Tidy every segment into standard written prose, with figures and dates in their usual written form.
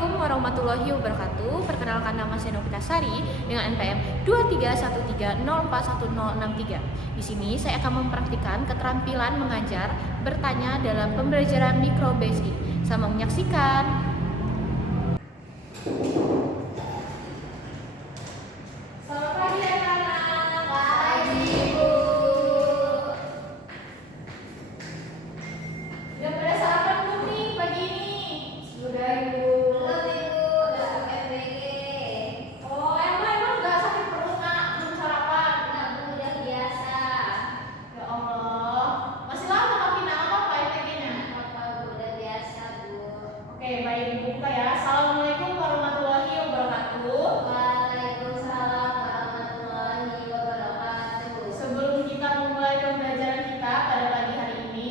Assalamualaikum warahmatullahi wabarakatuh. Perkenalkan, nama saya Novita Sari dengan NPM 2313041063. Di sini saya akan mempraktikkan keterampilan mengajar bertanya dalam pembelajaran mikro BSI. Selamat menyaksikan. Selamat pagi anak-anak. Pagi, Bu. Udah pada sarapan belum nih pagi ini? Sudah, Ibu. Belum, Ibu. Udah pakai BG. Oh, emang nggak sakit perut nak belum sarapan? Enggak, Bu. Udah biasa. Ya Allah, masih lama tapi nak apa IPG-nya? Apa, Bu? Udah biasa, Bu. Oke, baik, Ibu buka ya. Assalamualaikum warahmatullahi wabarakatuh. Waalaikumsalam warahmatullahi wabarakatuh. Sebelum kita memulai pembelajaran kita pada pagi hari ini,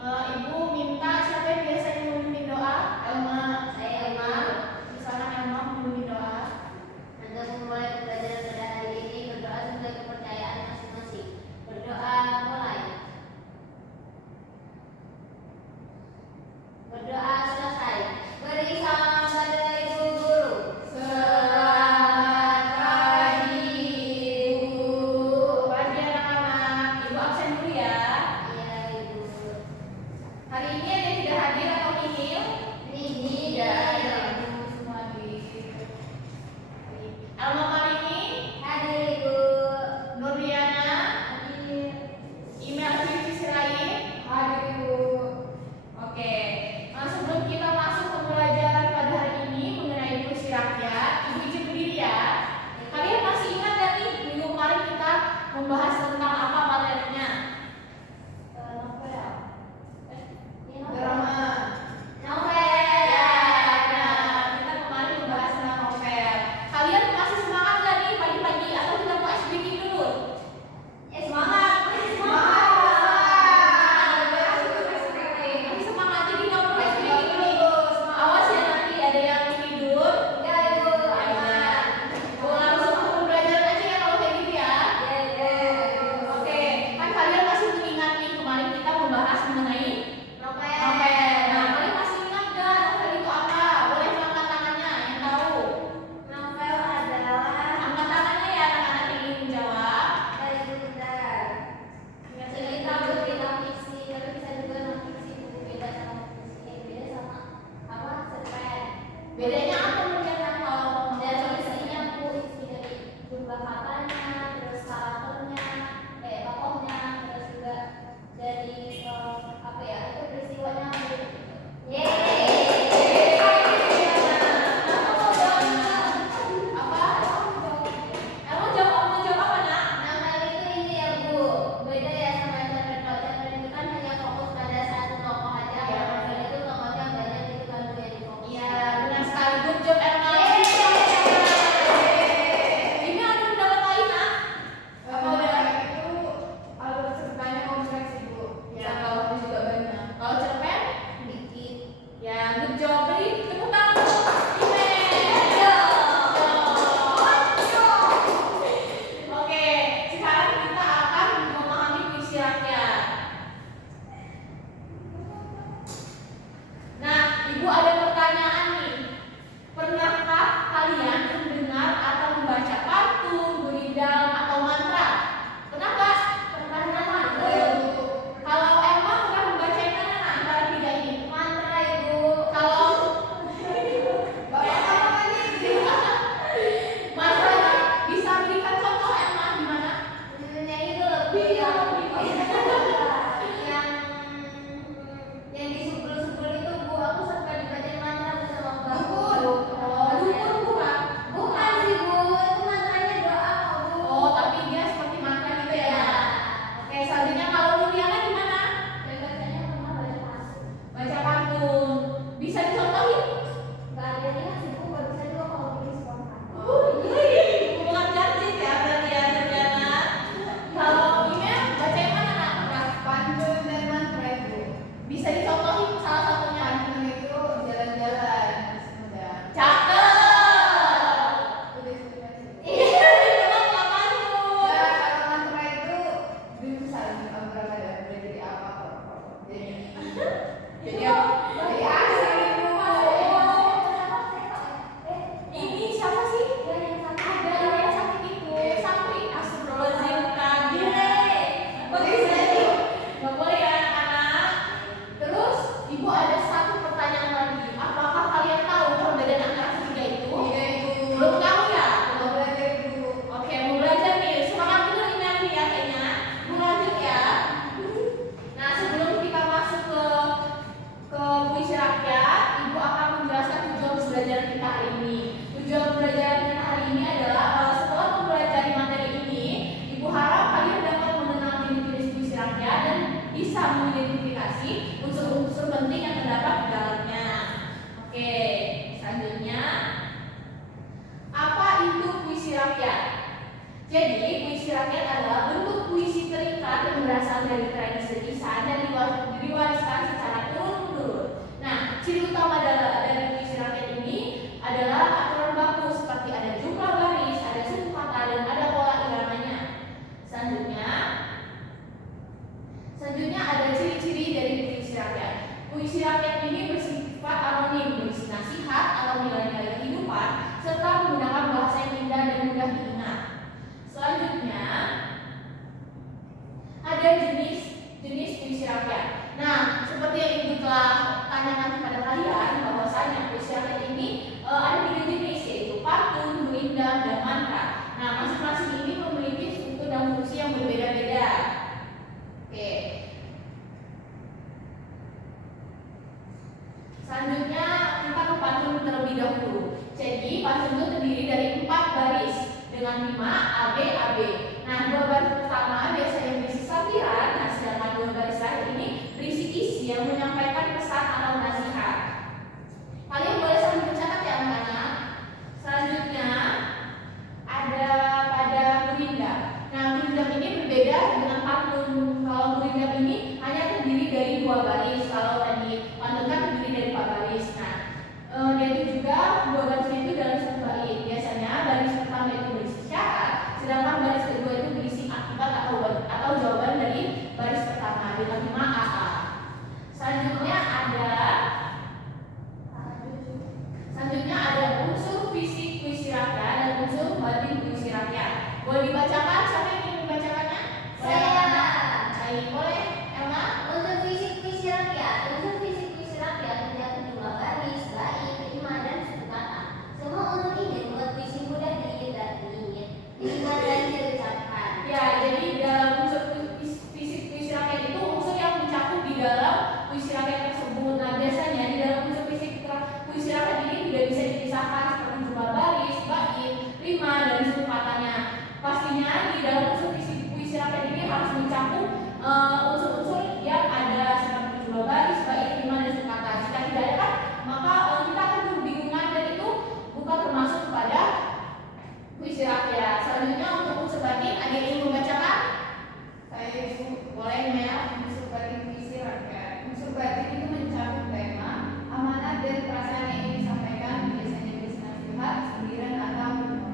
Ibu minta siapa yang biasanya memimpin doa? Elma. Saya Elma. Elma. Misalkan Elma memimpin doa. Untuk memulai pembelajaran pada hari ini, berdoa sesuai kepercayaan masing-masing. Berdoa mulai. Berdoa selesai. Beri salam pada Ibu Guru. Selamat pagi, Ibu. Pagi anak-anak, Ibu absen dulu ya. Iya, Ibu. Hari ini ada yang tidak hadir atau nihil? Ini Ya, dia. Ibu semua hadir. Elma Marini, Hadir, Ibu. Nurliana, Hadir. email sisi lain. Hadir, Ibu. Oke, sebelum kita masuk pembelajaran pada hari ini mengenai puisi rakyat, Ibu izin berdiri ya. Kalian masih ingat gak nih minggu kemarin kita membahas tentang apa materinya? Novel. Drama. Novel. Ya, nah, kita kemarin membahas tentang novel. Kalian masih semangat gak nih pagi-pagi atau kita mau ice breaking dulu? Semangat. Masih semangat, jadi nggak perlu ice breaking dulu. Awas ya nanti ada yang tidur. Ya, Ibu. Aman. Langsung ke pembelajaran aja ya kalau kayak gitu ya. Oke, kan kalian masih mengingat nih kemarin kita membahas mengenai Novel. novel. Nah, kalian masih ingat gak novel itu apa? Boleh angkat tangannya yang tahu. Novel adalah Angkat tangannya ya anak-anak yang ingin menjawab. bentar. Cerita bercerita fiksi, tapi bisa juga non fiksi, buku beda sama fiksi, beda sama apa? Cerpen. Bedanya apa menurut kalau Dan novel isinya Bu, isi dari jumlah katanya, terus karakternya, tokohnya, terus juga dari apa ya, itu peristiwanya. apa? Emang jawab apa nak? Novel itu ini ya Bu, beda ya sama cerpen. Kalau cerpen itu kan hanya fokus pada satu tokoh aja. Kalau novel itu tokohnya banyak, itu kan Bu yang difokus. Iya, benar sekali. Bu ciri utama dari puisi rakyat ini adalah aturan baku seperti ada jumlah baris, ada suku kata, dan ada pola iramanya. Selanjutnya ada ciri-ciri dari puisi rakyat. Puisi rakyat ini bersifat anonim, berisi nasihat atau nilai-nilai kehidupan, serta menggunakan bahasa yang indah dan mudah diingat. Selanjutnya ada jenis puisi rakyat. Nah, seperti yang Ibu telah tanyakan kepada kalian, bahwasanya puisi rakyat ini ada 3 jenis, yaitu pantun, berindam, dan mantra. Nah, masing-masing ini memiliki struktur dan fungsi yang berbeda-beda. Oke. Selanjutnya kita ke pantun terlebih dahulu. Jadi pantun itu terdiri dari 4 baris dengan 5 AB AB. Nah, 2 baris pertama biasanya berisi sampiran, nah sedangkan 2 baris terakhir ini berisi isi yang menyampaikan pesan atau nasihat. Kalian boleh sambil mencatat ya anak-anak. Selanjutnya ada pada berindam. Nah, berindam ini berbeda dengan pantun. Kalau berindam ini hanya terdiri dari 2 baris. Kalau tadi pantun kan terdiri dari 4 baris. Nah, dia itu juga 2 barisnya itu dalam satu bait. Biasanya baris pertama itu berisi syarat, sedangkan baris kedua itu berisi akibat atau jawaban dari baris pertama dengan 5 AA. Selanjutnya ada unsur fisik puisi rakyat dan unsur batin puisi rakyat. Boleh dibacakan? Siapa yang ingin membacakannya? Saya. Baik, boleh. Elma? Unsur fisik puisi rakyat terdapat jumlah baris, bait, rima, dan suku kata. Semua unsur ini membuat puisi mudah diingat dan diucapkan. Ya, jadi dalam unsur fisik puisi rakyat itu unsur yang mencakup di dalam puisi rakyat tersebut. Nah, biasanya di dalam unsur fisik puisi rakyat ini tidak bisa dipisahkan seperti jumlah baris, bait, rima, dan suku katanya. Pastinya di dalam unsur fisik puisi rakyat ini harus mencakup unsur-unsur yang ada seperti jumlah baris, bait, rima, dan suku kata. Jika tidak ada, maka kita akan berbingungan dan itu bukan termasuk pada puisi rakyat. Selanjutnya untuk unsur batin, ada yang ingin membacakan? Saya Ibu. Boleh, Mel. Unsur batin puisi rakyat. Unsur batin itu mencakup tema, amanat, dan perasaan yang ingin disampaikan, biasanya berisi nasihat, sindiran, atau humor.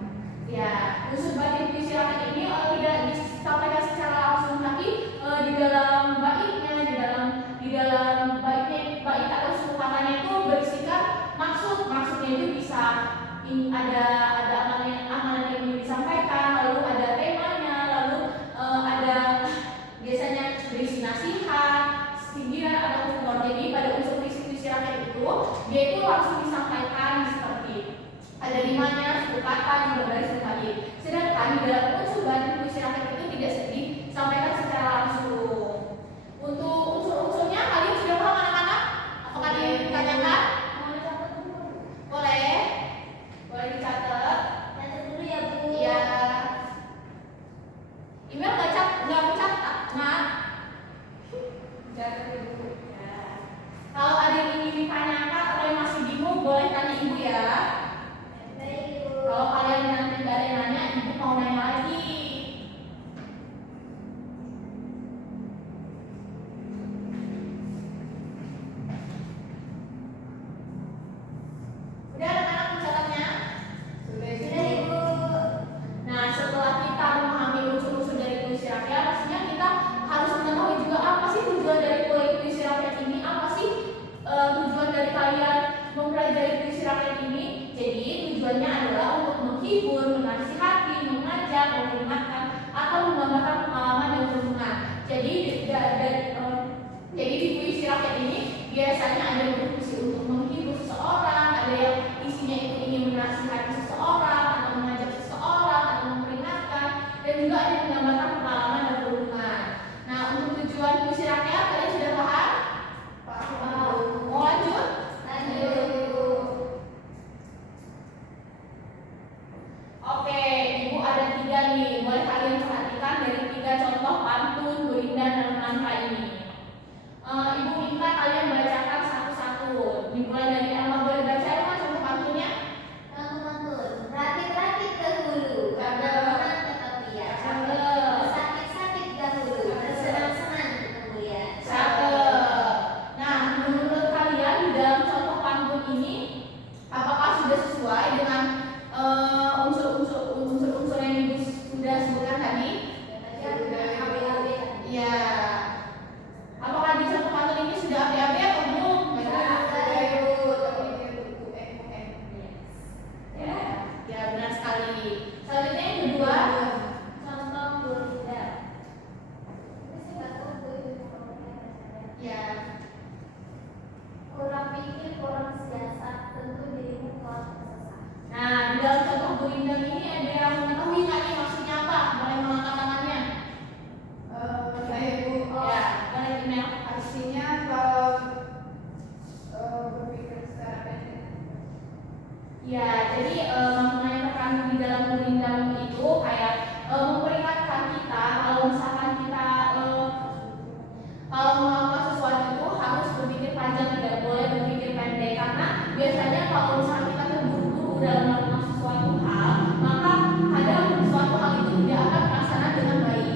Ya, unsur batin puisi rakyat ini tidak disampaikan secara langsung, tapi di dalam baitnya, di dalam bait atau suku katanya itu berisikan maksudnya itu bisa ada amanat yang ingin disampaikan, lalu ada temanya, lalu ada biasanya berisi nasihat, sindiran, atau humor. Jadi pada unsur puisi rakyat itu dia itu langsung disampaikan seperti ada rimanya, suku kata, jumlah baris, dan bait. Sedangkan di dalam unsur batin puisi rakyat itu tidak disampaikan secara langsung. Untuk unsur-unsurnya kalian sudah paham anak-anak? Apakah ada yang ditanyakan? Mau dicatat dulu? Boleh dicatat. Catat dulu ya, Bu. Iya. Email nggak mencatat, Mak. Catat Ibu. Ya. Kalau ada yang ingin ditanyakan atau yang masih bingung, boleh tanya Ibu ya. Baik, Bu. Kalau kalian nanti nggak ada yang nanya, Ibu mau nanya lagi. Udah anak-anak mencatatnya? Sudah Sudah, Ibu. Nah, setelah kita memahami unsur-unsur dari puisi rakyat, pastinya kita harus mengetahui juga apa sih tujuan dari puisi rakyat ini, apa sih tujuan dari kalian mempelajari puisi rakyat ini. Jadi tujuannya adalah untuk menghibur, menasihati, mengajak, memperingatkan, atau menggambarkan pengalaman dan hubungan. Jadi di puisi rakyat ini biasanya ada berfungsi untuk menghibur seseorang, ada yang isinya itu ingin menasihati seseorang, atau mengajak seseorang, atau memperingatkan, dan juga ada yang menggambarkan pengalaman dan hubungan. Nah, untuk tujuan puisi rakyat kalian sudah paham? Paham. Mau lanjut? Lanjut. Oke, Ibu ada 3 nih. Boleh kalian perhatikan dari 3 contoh pantun, berindam, dan mantra ini. Ibu minta kalian bacakan satu-satu. Dimulai dari Elma, boleh baca Elma contoh pantunnya? Pantun. Rakit-rakit ke hulu, menang ke tepian. Cakep. Sakit-sakit dahulu, bersenang-senang ke kemuliaan. Cakep. Nah, menurut kalian di dalam contoh Ya, jadi makna yang terkandung di dalam gurindam itu kayak memperingatkan kita kalau misalkan kita kalau melakukan sesuatu itu harus berpikir panjang, tidak boleh berpikir pendek, karena biasanya kalau misalkan kita terburu-buru dalam melakukan sesuatu hal, maka kadang suatu hal itu tidak akan terlaksana dengan baik.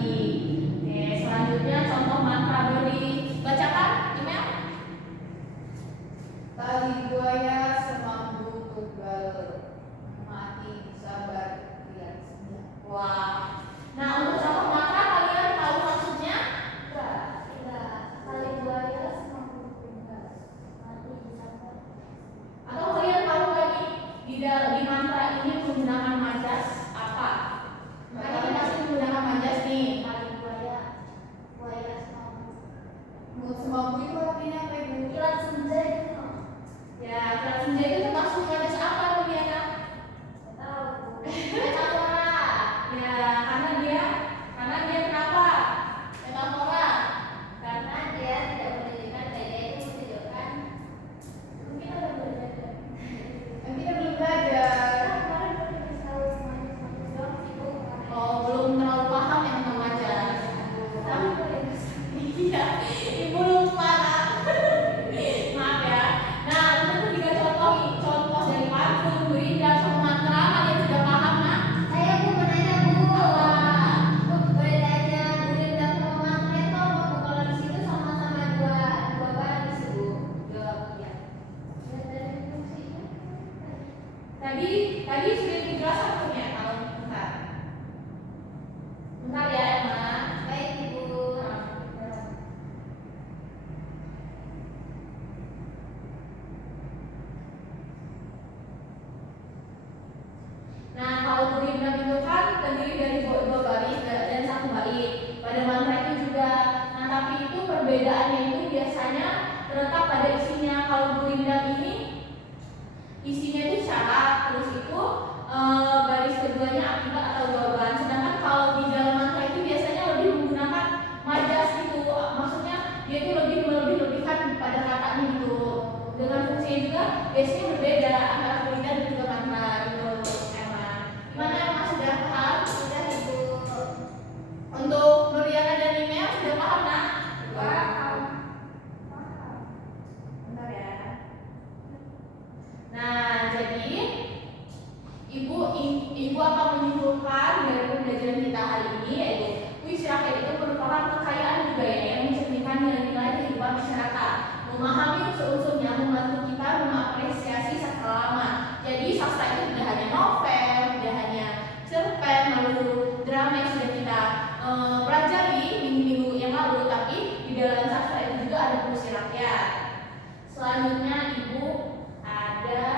Oke, selanjutnya contoh mantra boleh dibacakan, email. Tali buaya semampu tugal, mati sabar lihat senja. Wah. Nah, untuk contoh mantra kalian tahu maksudnya? Enggak. Tali buaya semampu tugas, mati sabar. Atau kalian tahu lagi di mantra ini menggunakan majas apa? Karena kita pasti menggunakan majas nih. Tali buaya semampu. Semampu itu artinya apa ibu? Kilat senja itu. Ya, kilat senja itu termasuk majas apa Rubiana? Tahu. Metafora. Ya, karena dia kenapa? Metafora. Karena dia tidak menunjukkan beda, itu menunjukkan mungkin ada berbeda. Kan kita belum belajar. Kemarin udah dikasih tahu semuanya satu doang sih Bu. Oh, belum terlalu paham yang tentang majas. Tapi boleh bisa. Iya, ibu lupa. Maaf ya. Nah, untuk ketiga contoh dari pantun, gurindam, sama mantra kalian sudah paham nah? Saya Bu mau nanya Bu. Apa? Bu boleh tanya gurindam sama mantra itu apa Bu? Kalau di situ sama-sama dua baris Bu. Dua bagian. Lihat dari fungsinya. Tadi sudah dijelaskan belum ya? Kalau bentar ya Emma. Baik Ibu. Nah, kalau gurindam itu kan terdiri dari dua baris dan satu bait. Pada mantra itu juga. Nah, tapi itu perbedaannya itu biasanya terletak pada isinya. Kalau gurindam ini isinya itu syarat, terus itu baris keduanya akibat atau jawaban. Sedangkan kalau di dalam mantra itu biasanya lebih menggunakan majas gitu. Maksudnya dia itu lebih melebih-lebihkan pada katanya gitu. Dengan fungsinya juga biasanya berbeda antara gurindam dan juga mantra gitu. Emang gimana Emang sudah paham? Sudah Ibu. Untuk Nuriana dan Email sudah paham nah? Paham. Bentar ya. Nah, jadi ibu akan menyimpulkan dari pembelajaran kita hari ini, yaitu puisi rakyat itu merupakan kekayaan budaya yang mencerminkan nilai-nilai kehidupan masyarakat. Memahami unsur-unsurnya membantu kita mengapresiasi sastra lama. Jadi sastra itu tidak hanya novel, tidak hanya cerpen, lalu drama yang sudah kita pelajari minggu-minggu yang lalu, tapi di dalam sastra itu juga ada puisi rakyat. Selanjutnya ibu ada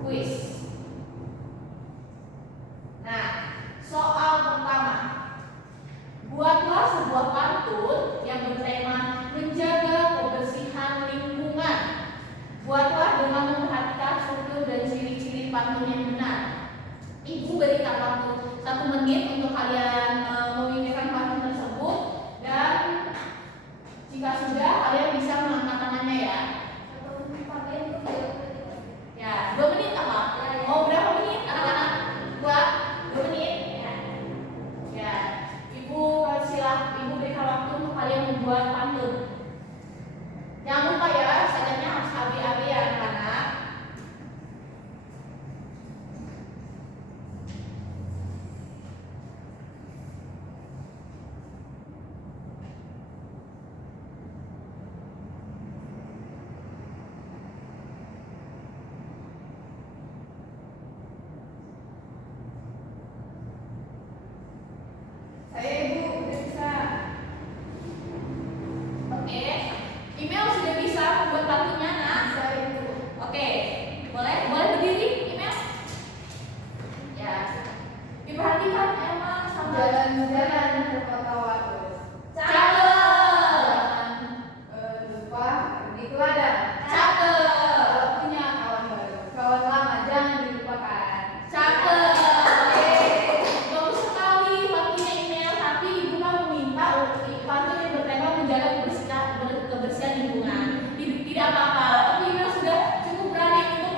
kuis. Nah, soal pertama, buatlah sebuah pantun yang bertema menjaga kebersihan lingkungan. Buatlah dengan memperhatikan struktur dan ciri-ciri pantun yang benar. Ibu berikan waktu 1 menit untuk kalian memikirkan pantun tersebut, dan jika sudah kalian bisa mengangkat tangannya ya. Ya, 2 menit apa? Mau berapa menit anak-anak? Buat 2 menit ya. Ya, ibu berikan waktu untuk kalian membuat pantun. Jangan lupa ya, sajaknya harus abi-abi ya anak-anak. Saya ibu udah bisa. Oke, Email sudah bisa membuat pantunnya nak. Bisa ibu. Oke, boleh berdiri Email. Ya, diperhatikan Emma sama Jalan-jalan tertawa terus. Cakep. Jangan lupa di teladan. Cakep. Kalau punya kawan baru, kawan lama jangan dilupakan. Cakep. Oke, bagus sekali pantunnya Email. Tapi ibu kan meminta pantun yang bertema menjaga kebersihan lingkungan. Tidak apa-apa. Tapi Email sudah cukup berani untuk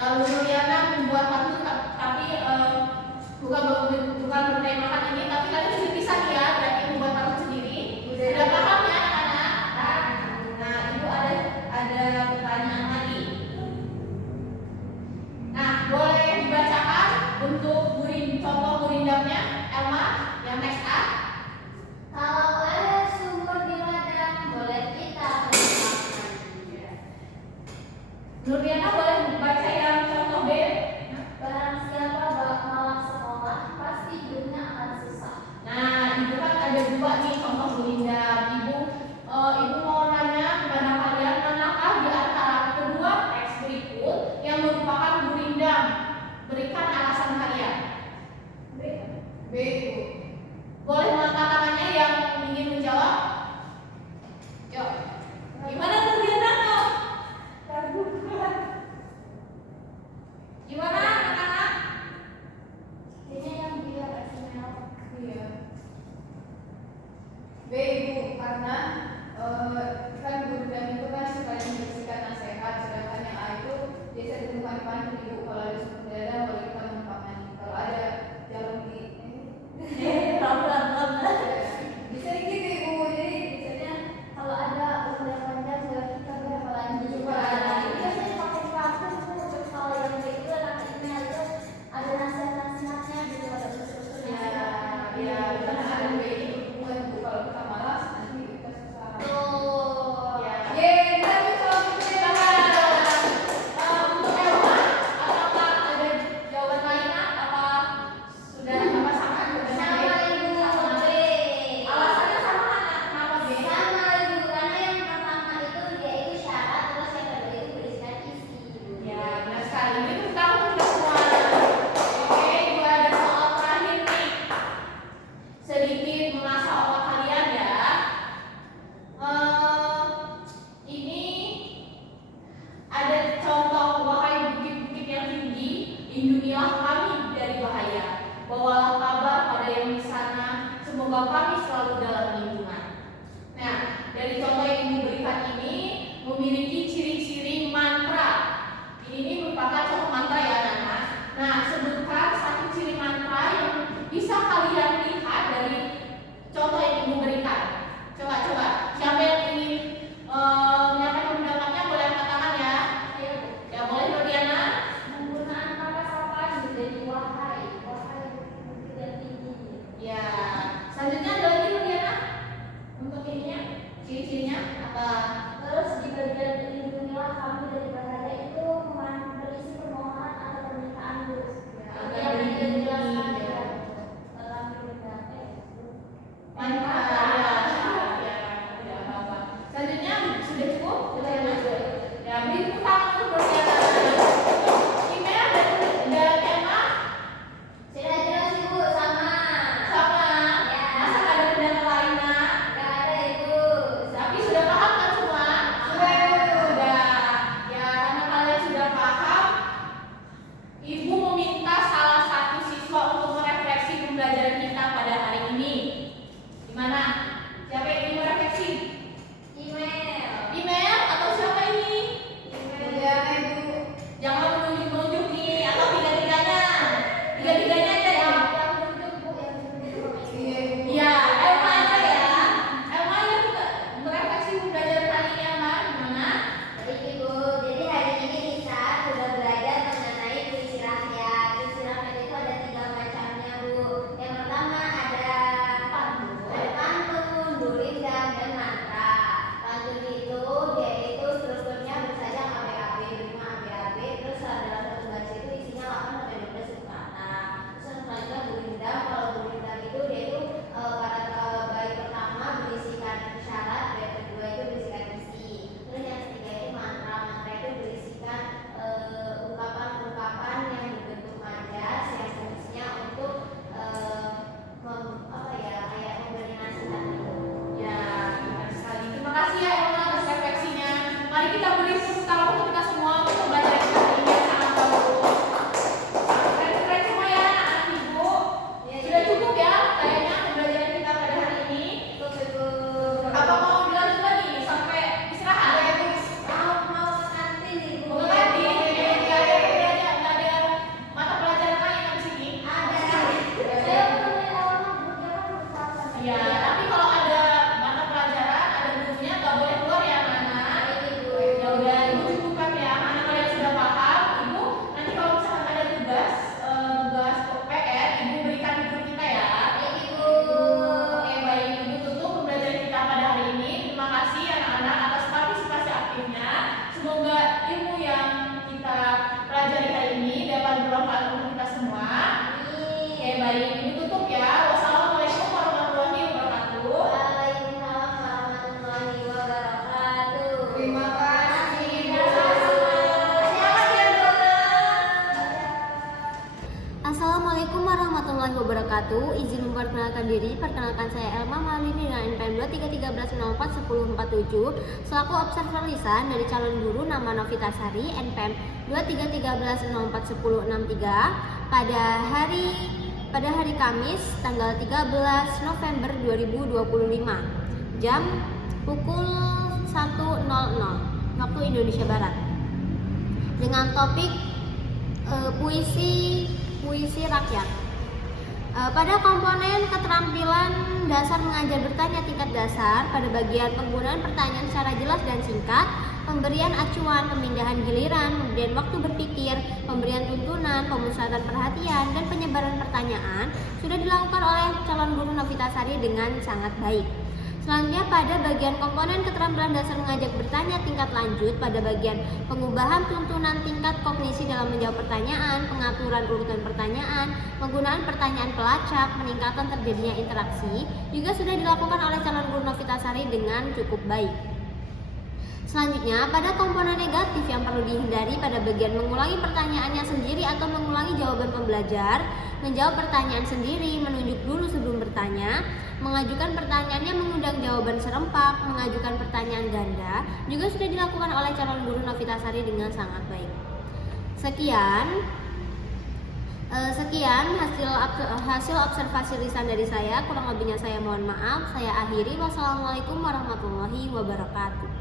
Lalu Nuriana membuat pantun, tapi bukan bertemakan ini, tapi kalian sudah bisa ya, berarti membuat pantun sendiri. Sudah paham ya anak-anak? Nah, itu ada pertanyaan lagi. Nah, boleh dibacakan untuk contoh gurindamnya, Elma, yang next A. Kalau ada sumur di ladang, boleh kita menyeberangkan. Nuriana boleh baca yang contoh B. Barang siapa malas sekolah, pasti hidupnya akan susah. Nah, ibu kan ada dua nih contoh gurindam. Ibu mau nanya kepada kalian, manakah di antara kedua teks berikut yang merupakan gurindam? Berikan alasan kalian. B itu. Boleh mengangkat tangannya yang ingin menjawab? Yuk. Gimana Nuriana? Gimana anak-anak? Ini yang dia eksternal. Iya. B ibu, karena kan gurindam itu kan supaya membersihkan nasihat, sedangkan yang A itu biasa ditemukan di pantun ibu. Kalau ada sumber dada boleh kita menumpahkan. Kalau ada jarum di bisa gitu ibu, jadi biasanya Kalau ada umur yang panjang, boleh kita berapa lagi? Berapa lagi? Biasanya pakai pantun tuh. Terus kalau yang itu anak-anaknya itu ada nasihat-nasihatnya gitu, ada usul-usul nasihat. ya kita ada B itu bukan ibu. Kalau kita malas nanti kita susah. Tuh. Ya. Yeay, tapi kalau gitu ya. Untuk Elma, apakah ada jawaban lainnya? Apa sudah apa sama? Sama ibu B. Alasannya sama anak, kenapa B? Sama ibu, karena yang pertama itu dia itu syarat, terus yang kedua itu berisikan isi. Ya, benar sekali. Ini tepuk tangan untuk kita semua. Oke, ibu ada soal terakhir nih. Sedikit mengasah otak kalian ya. Ini ada contoh, wahai bukit-bukit yang tinggi, lindungilah kami dari bahaya. Bawalah kabar pada yang di sana, semoga kami selalu dalam lindungan. Nah, dari contoh yang ibu berikan ini memiliki ciri-ciri mantra. Ini merupakan contoh mantra ya anak-anak. Nah, sebutkan satu ciri mantra yang bisa kalian lihat dari contoh yang ibu berikan. Coba. Siapa yang ingin menyampaikan pendapatnya boleh angkat tangan ya. Ayo, Bu. Ya boleh Nuriana. Penggunaan kata sapaan menjadi wahai bukit yang tinggi. Ya, selanjutnya ada lagi Nuriana. Untuk ininya, ciri-cirinya apa? Terus di bagian lindungilah dari Ibu tutup ya. Wassalamualaikum warahmatullahi wabarakatuh. Waalaikumsalam warahmatullahi wabarakatuh. Terima kasih. Assalamualaikum warahmatullahi wabarakatuh. Izin memperkenalkan diri. Perkenalkan saya Elma Malini dengan NPM 2313041047 selaku observer lisan dari calon guru nama Novita Sari NPM 2313041063 pada hari Kamis tanggal 13 November 2025 jam pukul 1.00 waktu Indonesia Barat dengan topik puisi rakyat. Pada komponen keterampilan dasar mengajar bertanya tingkat dasar, pada bagian penggunaan pertanyaan secara jelas dan singkat, pemberian acuan, pemindahan giliran, pemberian waktu berpikir, pemberian tuntunan, pemusatan perhatian, dan penyebaran pertanyaan sudah dilakukan oleh calon guru Novita Sari dengan sangat baik. Selanjutnya pada bagian komponen keterampilan dasar mengajar bertanya tingkat lanjut, pada bagian pengubahan tuntunan tingkat kognisi dalam menjawab pertanyaan, pengaturan urutan pertanyaan, penggunaan pertanyaan pelacak, peningkatan terjadinya interaksi juga sudah dilakukan oleh calon guru Novita Sari dengan cukup baik. Selanjutnya, pada komponen negatif yang perlu dihindari pada bagian mengulangi pertanyaannya sendiri atau mengulangi jawaban pembelajar, menjawab pertanyaan sendiri, menunjuk dulu sebelum bertanya, mengajukan pertanyaannya mengundang jawaban serempak, mengajukan pertanyaan ganda, juga sudah dilakukan oleh calon guru Novita Sari dengan sangat baik. Sekian hasil observasi lisan dari saya, kurang lebihnya saya mohon maaf. Saya akhiri. Wassalamualaikum warahmatullahi wabarakatuh.